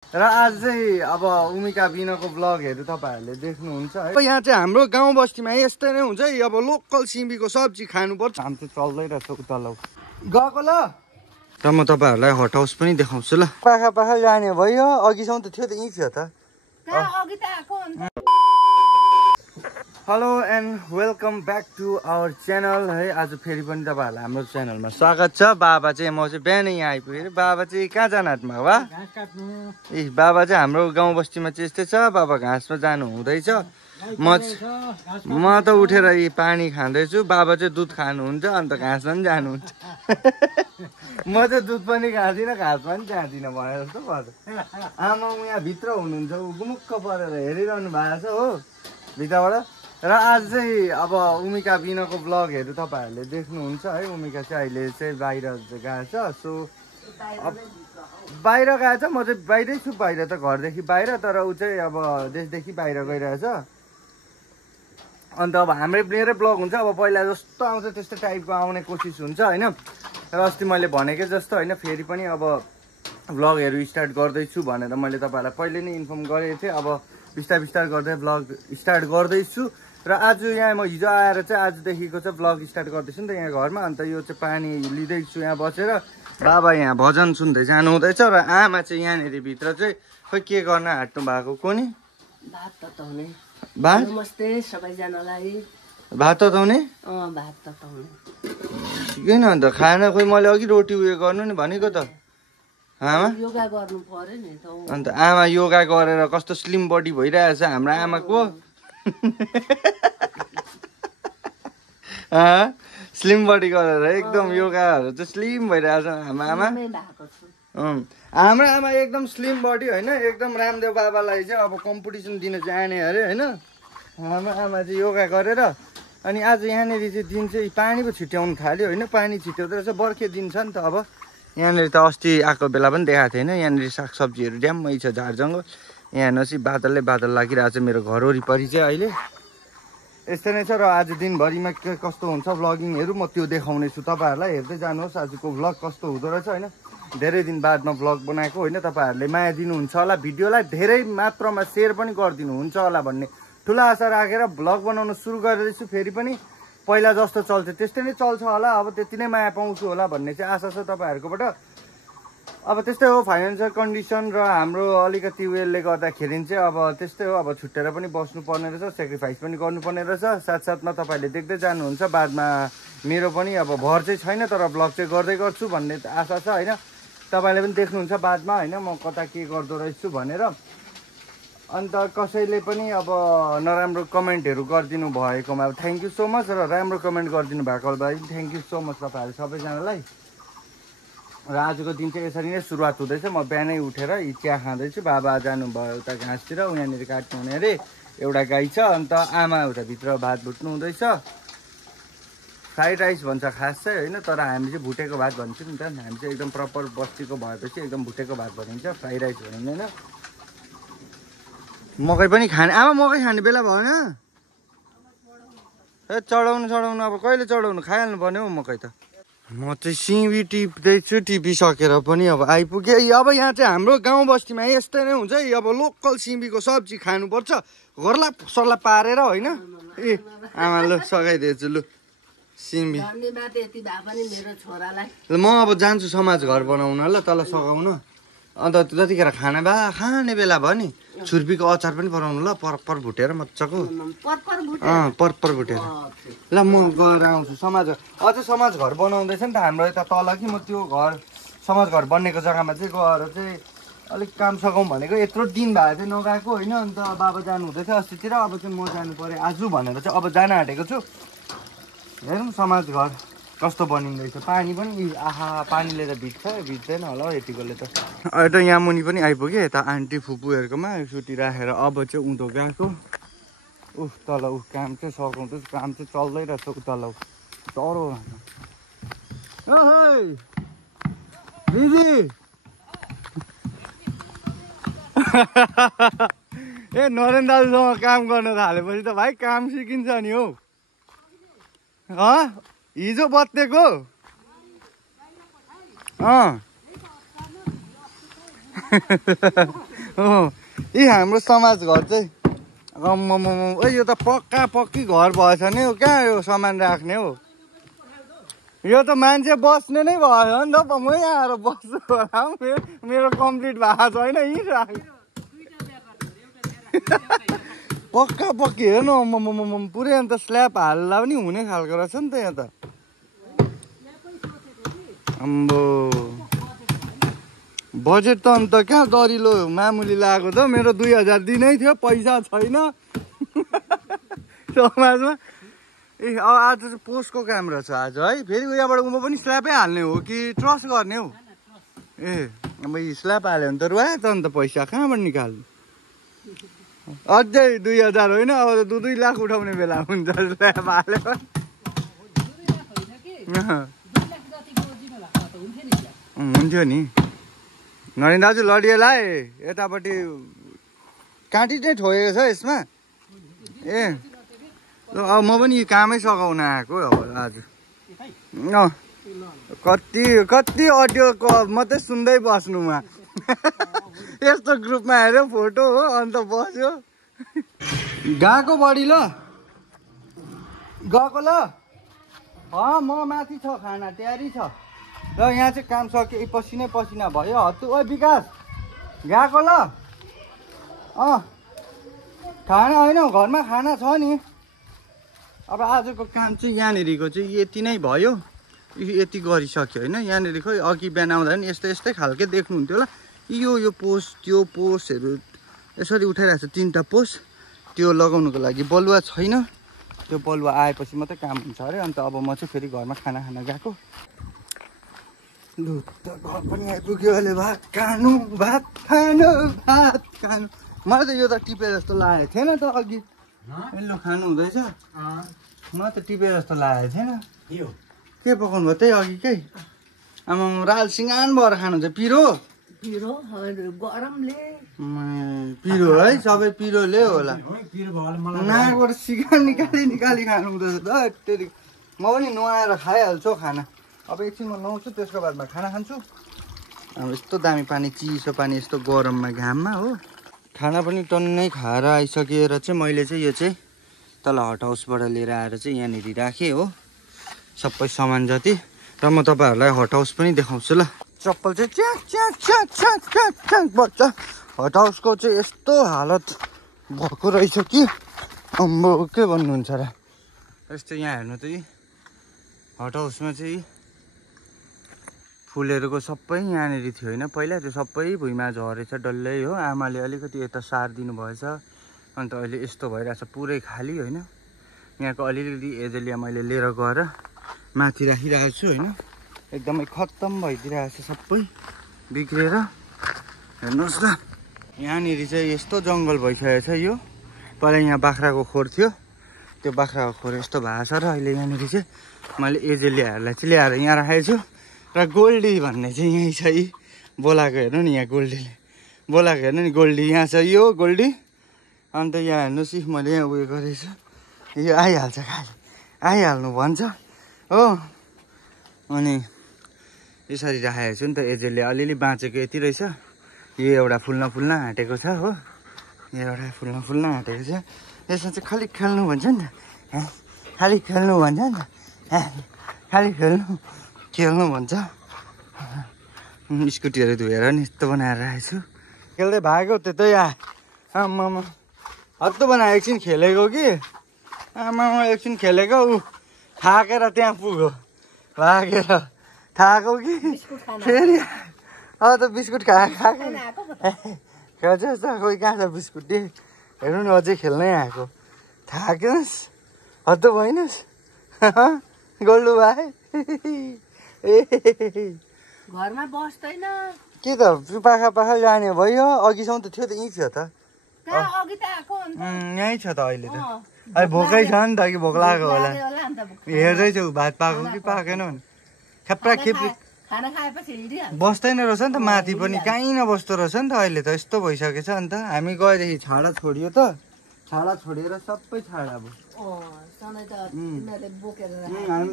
र आज चाहिँ अब उमिका बिनाको ब्लगहरू तपाईँहरूले देख्नुहुन्छ है। यहाँ चाहिँ हाम्रो गाउँ बस्तीमा यस्तै नै हुन्छ है। अब लोकल सिमीको सब्जी खानुपर्छ। काम चाहिँ चल्दै रहेछ उता गएको ल। र म तपाईँहरूलाई हट हाउस पनि देखाउँछु ल। पाखा पाखा जाने भयो। अघिसम्म त थियो त यहीँ थियो त। Hello and welcome back to our channel है। आज फेरि पनि तपाईँहरूलाई हाम्रो च्यानलमा स्वागत छ। बाबा चाहिँ म चाहिँ बिहानै यहाँ आइपुगेँ। बाबा चाहिँ कहाँ जानु आँट्नु भएको बा? ए बाबा चाहिँ हाम्रो गाउँ बस्तीमा चाहिँ यस्तै छ। बाबा घाँसमा जानु हुँदैछ। म त उठेर यी पानी खाँदैछु। बाबा चाहिँ दुध खानुहुन्छ अन्त घाँसमा पनि जानुहुन्छ। म चाहिँ दुध पनि खाँदिनँ घाँस पनि जाँदिनँ भने जस्तो पर्छ। आमा यहाँ भित्र हुनुहुन्छ ऊ गुमुक्क परेर हेरिरहनु भएको छ हो भित्रबाट। र आज चाहिँ अब उमिका बिनाको ब्लगहरू तपाईँहरूले देख्नुहुन्छ है। उमिका चाहिँ अहिले चाहिँ बाहिर गएको छ। सो बाहिर गएको छ। म चाहिँ बाहिरै छु। बाहिर त घरदेखि बाहिर तर ऊ चाहिँ अब देशदेखि बाहिर गइरहेछ। अन्त अब मेरै ब्लग हुन्छ। अब पहिला जस्तो आउँछ त्यस्तो टाइपको आउने कोसिस हुन्छ होइन। र अस्ति मैले भनेकै जस्तो होइन फेरि पनि अब ब्लगहरू स्टार्ट गर्दैछु भनेर मैले तपाईँहरूलाई पहिले नै इन्फर्म गरेको थिएँ। अब बिस्तारै गर्दै ब्लग स्टार्ट गर्दैछु। र आज यहाँ म हिजो आएर चाहिँ आजदेखिको चाहिँ ब्लग स्टार्ट गर्दैछु नि त यहाँ घरमा। अन्त यो चाहिँ पानी लिँदैछु यहाँ बसेर। बाबा यहाँ भजन सुन्दै जानु हुँदैछ। र आमा चाहिँ यहाँनिर भित्र चाहिँ खोइ के गर्न हाट्नु भएको कोनी भात तताउने। भात नमस्ते सबैजनालाई। भात तताउने भात तताउने किन अन्त खाना खोइ मैले अघि रोटी उयो गर्नु नि भनेको त आमा। योगा गर्नु पर्यो नि त। अन्त आमा योगा गरेर कस्तो स्लिम बडी भइरहेछ हाम्रो आमाको। स्लिम बडी गरेर एकदम योगाहरू चाहिँ स्लिम भइरहेछ हाम्रो आमा। हाम्रो आमा एकदम स्लिम बडी होइन। एकदम रामदेव बाबालाई चाहिँ अब कम्पिटिसन दिन जाने अरे होइन। हाम्रो आमा चाहिँ योगा गरेर अनि आज यहाँनिर चाहिँ दिन चाहिँ पानी पो छिट्याउनु थाल्यो होइन। पानी छिट्याउँदो रहेछ बर्खे दिन छ नि त। अब यहाँनिर त अस्ति आएको बेला पनि देखाएको थिएन। यहाँनिर सागसब्जीहरू ड्याम्मै छ झारजङ्गल। यहाँ हेर्नुहोस् बादलै बादल लागिरहेको छ मेरो घर वरिपरि चाहिँ अहिले यस्तै नै छ। र आज दिनभरिमा के कस्तो हुन्छ भ्लगिङहरू म त्यो देखाउने छु तपाईँहरूलाई। हेर्दै जानुहोस् आजको भ्लग कस्तो हुँदो रहेछ होइन। धेरै दिन बादमा भ्लग बनाएको होइन। तपाईँहरूले माया दिनुहुन्छ होला भिडियोलाई धेरै मात्रामा सेयर पनि गरिदिनुहुन्छ होला भन्ने ठुलो आशा राखेर भ्लग बनाउन सुरु गर्दैछु। फेरि पनि पहिला जस्तो चल्थ्यो त्यस्तै नै चल्छ होला। अब त्यति नै माया पाउँछु होला भन्ने चाहिँ आशा छ तपाईँहरूकोबाट। अब त्यस्तै हो फाइनेन्सियल कन्डिसन र हाम्रो अलिकति उयोले गर्दाखेरि चाहिँ अब त्यस्तै हो। अब छुट्टेर पनि बस्नुपर्ने रहेछ। सेक्रिफाइस पनि गर्नुपर्ने रहेछ। साथसाथमा तपाईँहरूले देख्दै जानुहुन्छ बादमा मेरो पनि अब भर चाहिँ छैन तर ब्लग चाहिँ गर्दै गर्छु भन्ने आशा छ होइन। तपाईँले पनि देख्नुहुन्छ बादमा होइन म कता के गर्दो रहेछु भनेर। अन्त कसैले पनि अब नराम्रो कमेन्टहरू गरिदिनु भएकोमा थ्याङ्क यू सो मच। र राम्रो कमेन्ट गरिदिनु भएको भए थ्याङ्क यू सो मच तपाईँहरू सबैजनालाई। र आजको दिन चाहिँ यसरी नै सुरुवात हुँदैछ। म बिहानै उठेर चिया खाँदैछु। बाबा जानुभयो उता घाँसतिर उहाँनिर काट्नु हुने अरे एउटा गाई छ। अन्त आमा उता भित्र भात भुट्नु हुँदैछ। फ्राइड राइस भन्छ खास चाहिँ होइन तर हामी चाहिँ भुटेको भात भन्छौँ नि त। हामी चाहिँ एकदम प्रपर बस्तीको भएपछि एकदम भुटेको भात भनिन्छ फ्राइड राइस भनिँदैन। मकै पनि खाने आमा मकै खाने बेला भएन। ए चढाउनु अब कहिले चढाउनु खाइहाल्नु पर्ने हो मकै त। म चाहिँ सिमी टिप्दैछु। टिपिसकेर पनि अब आइपुगेँ। अब यहाँ चाहिँ हाम्रो गाउँ बस्तीमा यस्तै नै हुन्छ है। अब लोकल सिमीको सब्जी खानुपर्छ घरला सर्ला पारेर होइन। ए आमा लु सघाइदिएछु लु सिमी। धन्यवाद यति भए पनि मेरो छोरालाई। ल म अब जान्छु समाज घर बनाउन ल तल सघाउन। अन्त जतिखेर खाने बेला भयो नि छुर्पीको अचार पनि बनाउनु ल परपर भुटेर मजाको। परपर भुटेर ल म गएर आउँछु समाज घर। अझै समाज घर बनाउँदैछ नि त हाम्रो यता तल कि म त्यो घर समाज घर बन्नेको जग्गामा चाहिँ गएर चाहिँ अलिक काम सघाउँ भनेको। यत्रो दिन भएको थियो नगएको होइन। अन्त बाबा जानु हुँदैछ अस्तितिर। अब चाहिँ म जानु पऱ्यो आज भनेर चाहिँ अब जान आँटेको छु। हेरौँ समाज घर कस्तो बनिँदैछ। पानी पनि आहा पानीले त भिज्दैन होला हौ यतिकोले त। अहिले त यहाँ मुनि पनि आइपुगेँ यता आन्टी फुपूहरूकोमा छुट्टी राखेर। अब चाहिँ उँधो गएको तल काम चाहिँ सघाउँदैछ। काम चाहिँ चल्दै रहेछ तल डह्रो दिदी। ए नरेन दाजुसँग काम गर्न थालेपछि त भाइ काम सिकिन्छ नि हौ। हिजो बत्तेको यी हाम्रो समाज घर चाहिँ ए यो त पक्का पक्की घर भएछ नि हौ कहाँ यो सामान राख्ने हो यो त मान्छे बस्ने नै भयो नि त म यहाँ आएर बस्छु होला मेरो कम्प्लिट भएको छैन यहीँ राख पक्का पक्की हेर्नु पुरै अन्त स्ल्याब हाल्दा पनि हुने खालको रहेछ नि त यहाँ त अम्बो बजेट त अन्त कहाँ दरिलो मामुली लागेको त मेरो 2000 दिनै थियो पैसा छैन समाजमा ए अब आज चाहिँ पोस्टको काम रहेछ आज है फेरि उयाबाट उँभो पनि स्ल्याबै हाल्ने हो कि ट्रस गर्ने हो ए अब स्ल्याब हाल्यो भने त रुवायो त अन्त पैसा कहाँबाट निकाल्नु अझै 2000 होइन अब त 2 लाख उठाउने बेला हुन्छ स्ल्याब हाल्यो हुन्थ्यो नि नरेन दाजु लडिएलाई यतापट्टि काँटी नै ठोकेको छ यसमा ए अब म पनि कामै सघाउन आएको अब आज कति अडियो मात्रै सुन्दै बस्नुमा यस्तो ग्रुपमा हेऱ्यो फोटो हो अन्त बस्यो गएको बढी ल गएको ल म माथि छ खाना तयारी छ र यहाँ चाहिँ काम सक्यो पसिनै पसिना भयो हत्तु ओ विकास गएको ल खाना होइन घरमा खाना छ नि अब आजको काम चाहिँ यहाँनिरको चाहिँ यति नै भयो यति गरिसक्यो होइन यहाँनिर खोइ अघि बिहान आउँदा पनि यस्तै खालके देख्नुहुन्थ्यो होला यो पोस्ट त्यो पोस्टहरू यसरी उठाइरहेको छ 3टा पोस्ट त्यो लगाउनुको लागि बलुवा छैन त्यो बलुवा आएपछि मात्रै काम हुन्छ अरे अन्त अब म चाहिँ फेरि घरमा खाना गएको लु त घर पनि आइपुग्यो अहिले भात खानु मलाई त यो त टिपे जस्तो लागेको थिएन त अघि लु खानु हुँदैछ मलाई त टिपे जस्तो लागेको थिएन के पकाउनु भयो त्यही अघि के आमा राल सिँगान भएर खानुहुन्छ पिरो गरमले पिरो है सबै पिरोले होला नाकबाट सिँगान निकाली खानु हुँदैछ त म पनि नुहाएर खाइहाल्छु खाना अब एकछिनमा नुहाउँछु त्यसको बादमा खाना खान्छु अब यस्तो दामी पानी चिसो पानी यस्तो गरममा घाममा हो खाना पनि टन्नै खाएर आइसकेर चाहिँ मैले चाहिँ यो चाहिँ तल हट हाउसबाट लिएर आएर चाहिँ यहाँनिर राखेँ हो सबै सामान जति र म तपाईँहरूलाई हट हाउस पनि देखाउँछु ल चप्पल चाहिँ च्याक बज्छ हट हाउसको चाहिँ यस्तो हालत भएको रहेछ कि अम्बो के भन्नुहुन्छ र यस्तो यहाँ हेर्नु त यी हट हाउसमा चाहिँ फुलहरूको सबै यहाँनिर थियो होइन पहिला त्यो सबै भुइँमा झरेछ डल्लै हो आमाले अलिकति यता सार दिनुभएछ अन्त अहिले यस्तो भइरहेछ पुरै खाली होइन यहाँको अलिअलि एजेलिया मैले लिएर गएर माथि राखिरहेको छु होइन एकदमै खत्तम भइदिइरहेको छ सबै बिग्रेर हेर्नुहोस् न यहाँनिर चाहिँ यस्तो जङ्गल भइसकेको छ यो पहिला यहाँ बाख्राको खोर थियो त्यो बाख्राको खोर यस्तो भएको छ र अहिले यहाँनिर चाहिँ मैले एजेलियाहरूलाई चाहिँ ल्याएर यहाँ राखेको छु र गोल्डी भन्ने चाहिँ यहीँ छ यी बोलाएको हेर्नु नि यहाँ गोल्डीले बोलाएको हेर्नु नि गोल्डी यहाँ छ यो गोल्डी अन्त यहाँ हेर्नुहोस् मैले यहाँ उयो गरेछु यो आइहाल्छ खालि आइहाल्नु भन्छ हो अनि यसरी राखेको छु नि त एजेलले अलिअलि बाँचेको यति रहेछ यो एउटा फुल्न आँटेको छ हो यो एउटा फुल्न आँटेको छ यसमा चाहिँ खालि खेल्नु भन्छ नि त खालि खेल्नु भन्छ नि त खालि खेल्नु भन्छ स्कुटीहरू धोएर नि यस्तो बनाएर राखेको छु खेल्दै भागेको त्यतै आमामा हत्तो बनाएर एकछिन खेलेको कि आमामा एकछिन खेलेको ऊ थाकेर त्यहाँ पुग्यो भागेर थाको कि फेरि अब त बिस्कुट खाएको खेल्छ त कोही कहाँ छ बिस्कुट हेर्नु नि अझै खेल्नै आएको थाक्योस् हत्तो भइनस् गोल्डु भाइ घरमा बस्दैन के त पाखा जाने भयो अघिसम्म त थियो त यहीँ थियो त यहीँ छ त अहिले त अहिले भोकै छ नि त कि भोक लागेको होला हेर्दैछु भात पाएको कि पाकेन भने खेप्रा खेप्री बस्दैन रहेछ नि त माथि पनि कहीँ नबस्दो रहेछ नि त अहिले त यस्तो भइसकेछ अन्त हामी गएदेखि छाडा छोडियो त छाडा छोडेर सबै छाडा अब हामी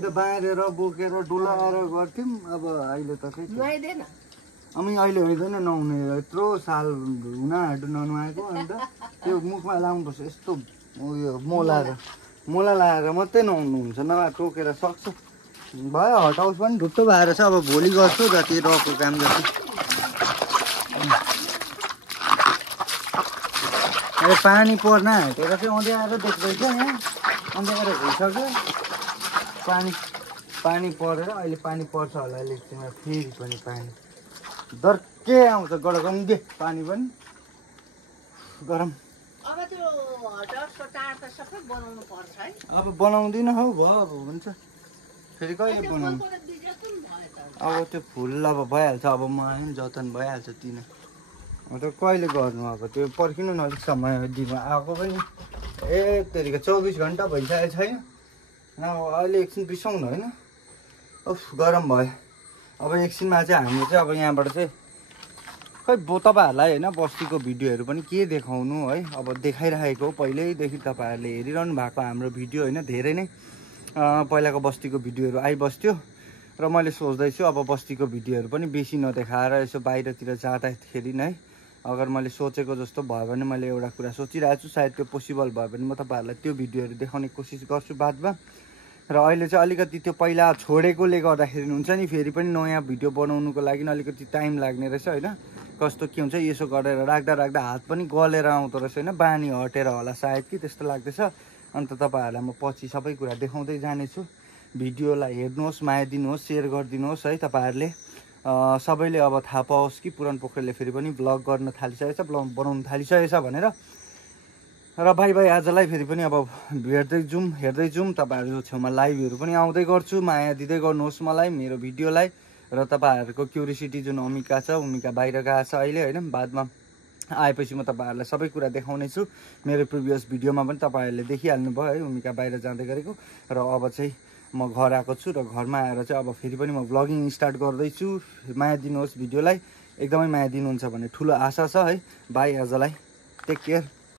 त बाँधेर बोकेर डुलाएर गर्थ्यौँ अब अहिले त अनि अहिले होइन नुहाउने यत्रो साल हुन आँट्यो ननुहाएको अन्त त्यो मुखमा लाउनुपर्छ यस्तो उयो मोला लाएर मात्रै नुहाउनुहुन्छ नभए टोकेर सक्छ भयो हटाउस पनि ढुट्टो भएर छ अब भोलि गर्छु जति रकको काम जति अहिले पानी पर्न आँटेर चाहिँ अँध्यारो देख्दैछ यहाँ अँध्यारो भइसक्यो पानी परेर अहिले पानी पर्छ होला एकछिनमा फेरि पनि पानी दर्के आउँछ गडगङ्गे पानी पनि गरम अब त्यो डस्टको टाढ त सबै बनाउनु पर्छ है अब बनाउँदिनँ हौ भयो अब हुन्छ फेरि कहिले बनाउनु अब त्यो फुल अब भइहाल्छ अब मलाई पनि जतन भइहाल्छ तिन अन्त कहिले गर्नु अब त्यो पर्खिनु न अलिक समय दिनु आएको पनि तेरिको 24 घन्टा भइसकेको छैन न अहिले एकछिन बिसाउनु होइन उफ गरम भयो अब एकछिनमा चाहिँ हामीले चाहिँ अब यहाँबाट चाहिँ खै तपाईँहरूलाई होइन बस्तीको भिडियोहरू पनि के देखाउनु है अब देखाइरहेको पहिल्यैदेखि तपाईँहरूले हेरिरहनु भएको हाम्रो भिडियो होइन धेरै नै पहिलाको बस्तीको भिडियोहरू आइबस्थ्यो र मैले सोच्दैछु अब बस्तीको भिडियोहरू पनि बेसी नदेखाएर यसो बाहिरतिर जाँदाखेरि नै अगर मैले सोचेको जस्तो भयो भने मैले एउटा कुरा सोचिरहेको छु सायद त्यो पोसिबल भयो भने म तपाईँहरूलाई त्यो भिडियोहरू देखाउने कोसिस गर्छु बादमा र अहिले चाहिँ अलिकति त्यो पहिला छोडेकोले गर्दाखेरि हुन्छ नि फेरि पनि नयाँ भिडियो बनाउनुको लागि अलिकति टाइम लाग्ने रहेछ होइन कस्तो के हुन्छ यसो गरेर राख्दा हात पनि गलेर आउँदो रहेछ होइन बानी हटेर होला सायद कि त्यस्तो लाग्दैछ अन्त तपाईँहरूलाई म पछि सबै कुरा देखाउँदै जानेछु भिडियोलाई हेर्नुहोस् माया दिनुहोस् सेयर गरिदिनुहोस् है तपाईँहरूले सबैले अब थाहा पाओस् कि पुरान पोखरेलले फेरि पनि भ्लग गर्न थालिसकेको छ भ्लग बनाउनु थालिसकेको छ भनेर र भाइ आजलाई फेरि पनि अब हेर्दै जाउँ तपाईँहरू छेउमा लाइभहरू पनि आउँदै गर्छु माया दिँदै गर्नुहोस् मलाई मेरो भिडियोलाई र तपाईँहरूको क्युरियोसिटी जुन अमिका छ उमिका बाहिर गएको छ अहिले होइन बादमा आएपछि म तपाईँहरूलाई सबै कुरा देखाउने छु मेरो प्रिभियस भिडियोमा पनि तपाईँहरूले देखिहाल्नु भयो है उमिका बाहिर जाँदै गरेको र अब चाहिँ म घर आएको छु र घरमा आएर चाहिँ अब फेरि पनि म भ्लगिङ स्टार्ट गर्दैछु माया दिनुहोस् भिडियोलाई एकदमै माया दिनुहुन्छ भन्ने ठुलो आशा छ है बाई आजलाई टेक केयर